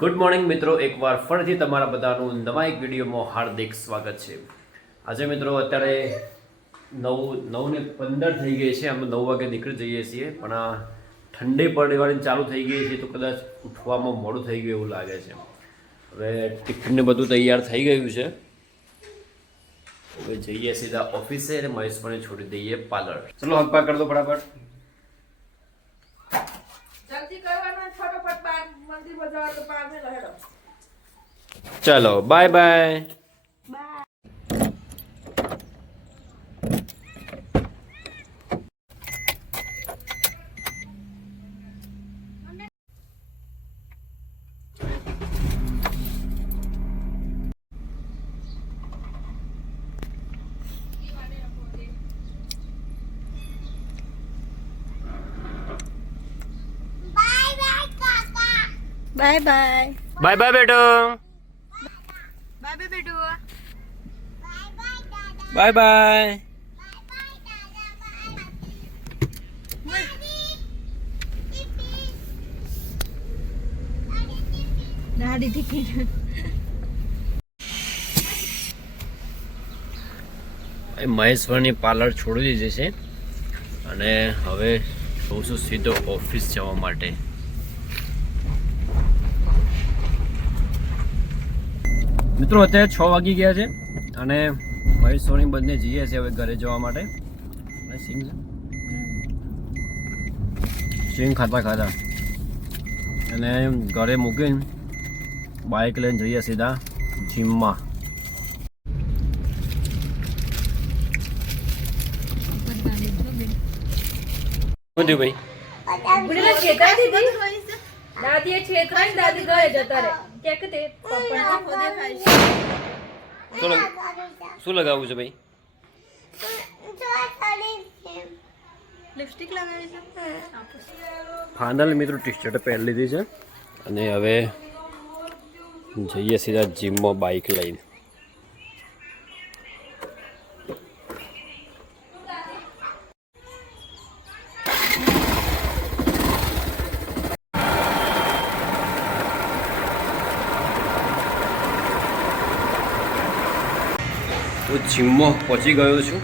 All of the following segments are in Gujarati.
ગુડ મોર્નિંગ મિત્રો, એકવાર ફરીથી તમારા બધાનું નવા એક વિડીયોમાં હાર્દિક સ્વાગત છે. આજે મિત્રો અત્યારે 9:15 થઈ ગઈ છે. અમે 9 વાગે નીકળી જઈએ છીએ, પણ આ ઠંડી પડવાની ચાલુ થઈ ગઈ છે તો કદાચ ઉઠવામાં મોડું થઈ ગયું એવું લાગે છે. હવે ટિફિનને બધું તૈયાર થઈ ગયું છે. હવે જઈએ સીધા ઓફિસે અને મહેશભાઈને છોડી દઈએ પાર્લર. ચલો હકપા કરી દો ફટાફટ. ચલો bye bye. Bye bye bye bye बेटो. बाय बाय बेटू. Bye bye. દાદી ટિકિટ મહેશભાઈની પાર્લર છોડી દીધી છે અને હવે જઉં છું સીધો ઓફિસ જવા માટે. મિત્રો અત્યારે 6 વાગી ગયા છે અને મહેશ સોની બંને જઈએ છે હવે ઘરે જવા માટે. સિંગ ખાતા અને ઘરે મૂકીને બાઇક લઈને જઈએ સીધા જીમમાં. શું થયું ભાઈ? દાદી છેતરાઈ દાદી ગયે જતા રે કે તે પપ્પા ખોદે ખાઈ શું લગાવવું છે ભાઈ? લિપસ્ટિક લગાવી છે. ફાઇનલ મિત્રો ટી શર્ટ પહેરી લીધી છે અને હવે જઈએ સીધા જીમમાં બાઇક લઈને. હું જીમમાં પહોંચી ગયો છું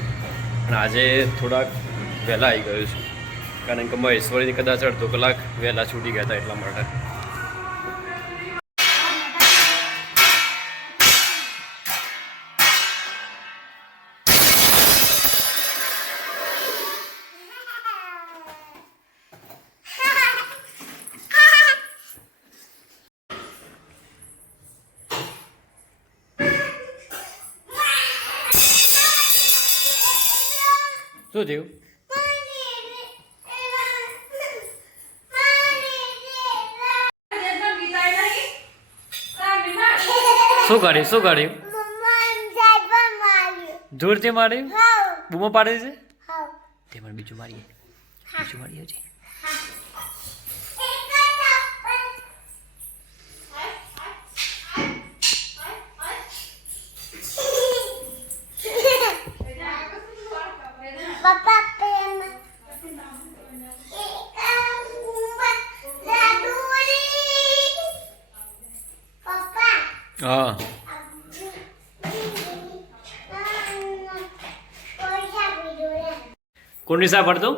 અને આજે થોડાક વહેલા આવી ગયો છું કારણ કે મહેશ્વરીની કદાચ અડધો કલાક વહેલા છૂટી ગયા હતા એટલા માટે. શું થયું? શું કર્યું? જોરથી માર્યું? બૂમો પાડે છે? તે મને બીજું મારીએ છે. હા કોણ નિશા પડતો?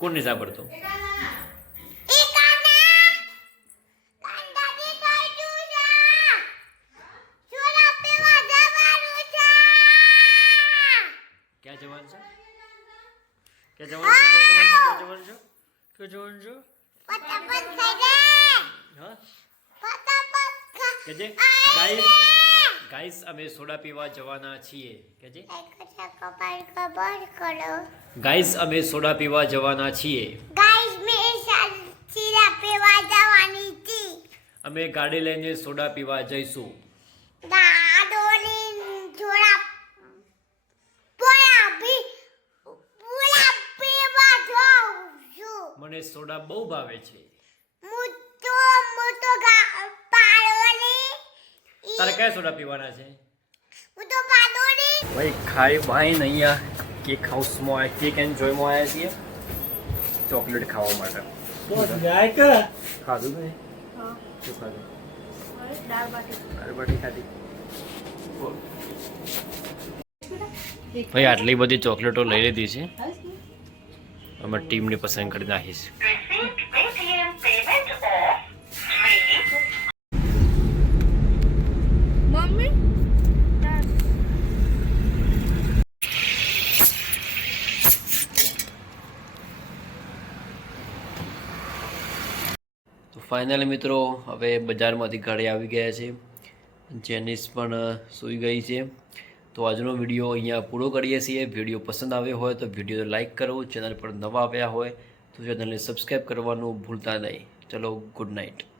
કોણ નિશા પડતો? ક્યાં જવાનું છે? કેજે ગાઈસ અમે સોડા પીવા જવાના છીએ. કેજે ગાઈસ અમે સોડા પીવા જવાના છીએ. અમે ગાડી લઈને સોડા પીવા જઈશું. મને સોડા બહુ ભાવે છે. તારે કયા સોડા પીવાના છે? ભાઈ ખાઈ ભાઈ અહીંયા કેક હાઉસમાં કેક એન્ડ જોયમાં આવ્યા છીએ ચોકલેટ ખાવા માટે. ખાધું મેં હા શું ખાધું દાળ બાટી દાળબાટી ખાધી ભાઈ આટલી બધી ચોકલેટો લઈ લીધી છે અમે ટીમની પસંદ કરી નાખીશ મમ્મી તો ફાઇનલી મિત્રો હવે બજારમાંથી ઘરે આવી ગયા છે જેનિસ પણ સૂઈ ગઈ છે તો આજનો વિડીયો અહીંયા પૂરો કરીએ છીએ વિડીયો પસંદ આવ્યો હોય તો વિડીયો લાઇક કરો ચેનલ પર નવા આવ્યા હોય તો ચેનલને સબસ્ક્રાઈબ કરવાનું ભૂલતા નહીં ચલો ગુડ નાઇટ